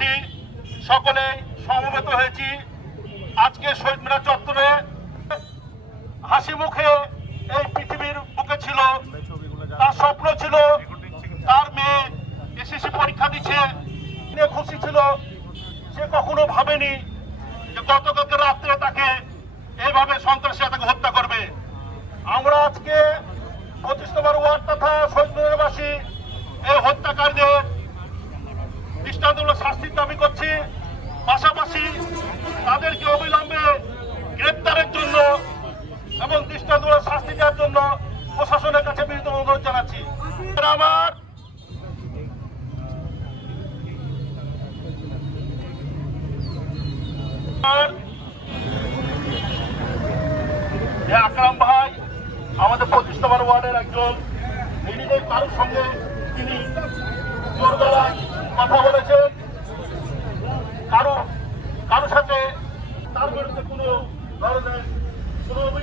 সন্ত্রাসী সকলে সমবেত হয়েছি। আজকে শহীদ মিনার চত্বরে হাসি মুখে এই পৃথিবীর বুকে ছিল, তার স্বপ্ন ছিল, তার মেয়ে এসএসসি পরীক্ষা দিচ্ছে। খুশি ছিল, সে কখনো ভাবেনি যে গতকালকে রাত্রে তাকে এইভাবে সন্ত্রাসী তাকে হত্যা করবে। আমরা আজকে পঁচিশ নম্বর ওয়ার্ড তথা শহীদবাসী এই হত্যাকারীদের দৃষ্টান্তমূলক শাস্তির দাবি করছি। পাশাপাশি তাদেরকে অবিলম্বে গ্রেপ্তারের জন্য এবং দৃষ্টান্তমূলক শাস্তি দেওয়ার জন্য প্রশাসনের কাছে বিনীত অনুরোধ জানাচ্ছি। আমার আর আকরাম ভাই, আমাদের পঁচিশ নম্বর ওয়ার্ডের একজন কারোর সঙ্গে তিনি জোর গলায় কথা বলেছেন কারও কারও সাথে তার বিরুদ্ধে কোনো ধরনের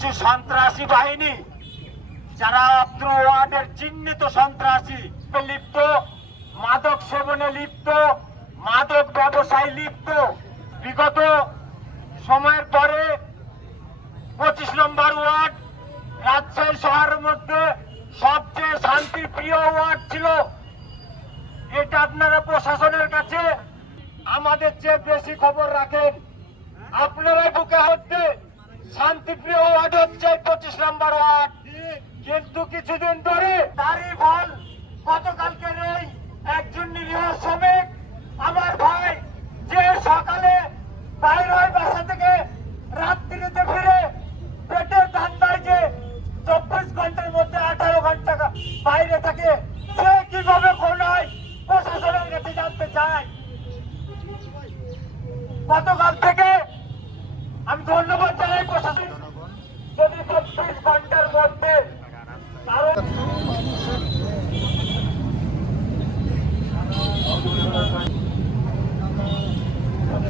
কিছু সন্ত্রাসী বাহিনী, যারা ওয়ার্ডের চিহ্নিত সন্ত্রাসী লিপ্ত, মাদক সেবনে লিপ্ত, মাদক ব্যবসায় লিপ্ত। বিগত সময়ের পরে পঁচিশ নম্বর ওয়ার্ড, রাজশাহী শহরের মধ্যে সবচেয়ে শান্তিপ্রিয় ওয়ার্ড ছিল। এটা আপনারা প্রশাসনের কাছে আমাদের চেয়ে বেশি খবর রাখেন। আপনারাই বুকে হচ্ছে শান্তিপ্রিয় ওয়ার্ড হচ্ছে পঁচিশ নম্বর ওয়ার্ড। কিন্তু কিছুদিন ধরে তারই ফল গতকালকে নেই। একজন নিরীহ শ্রমিক, আমার ভাই, যে সকালে বাইর হয় বাসা থেকে রাত্রিতে ফিরে পেটের ধান্দায় যে চব্বিশ ঘণ্টার মধ্যে আঠারো ঘণ্টা বাইরে থাকে, সে কীভাবে হয় প্রশাসনের কাছে জানতে চাই। গতকাল থেকে আমি ধন্যবাদ জানাই প্রশাসন যদি চব্বিশ ঘণ্টার মধ্যে কারও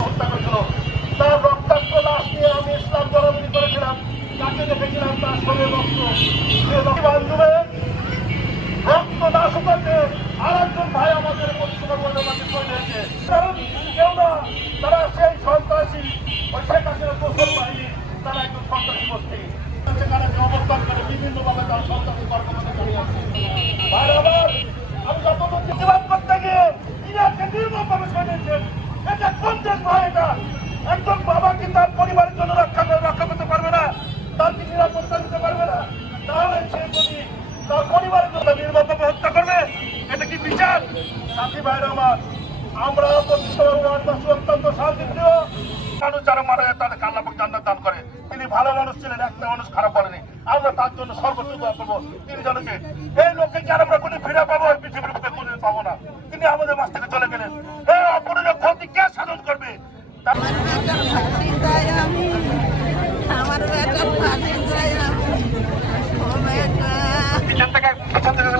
হত্যা করেছিল তার রক্তাক্ত লাশ নিয়ে আমি ইসলাম জনমনি করেছিলাম তাকে দেখেছিলাম তার শরীরে রক্ত সে রক্ত বান্ধবে রক্ত না শুকাতে আর একজন ভাই আমাদের পরিষেবা বলে মাঝে চলে হয়েছে কারণ কেউ না তারা সেই সন্ত্রাসী ওই শেখ হাসিনা দোষর বাহিনী তারা একজন সন্ত্রাসী গোষ্ঠী সেখানে যে অবস্থান করে তারা পরিবারের জন্য রক্ষা রক্ষা করতে পারবে না তার কি নিরাপত্তা দিতে পারবে না তাহলে সে যদি তার পরিবারের জন্য নির্মমভাবে হত্যা এটা কি বিচার সাথী ভাইরা আমার আমরা প্রতিষ্ঠাবাসী অত্যন্ত শান্তিপ্রিয়। মানুষ যারা এই লোককে কি আর আমরা কোনো ফিরে পাবো? এই পৃথিবীর মধ্যে কোনো পাবো না। তিনি আমাদের মাছ থেকে চলে গেলেন। এই অপরাধের ক্ষতি কে সাধন করবে? আমার বেটার ভাতি চাই আমি। ও বেটা পিছন থেকে পিছন থেকে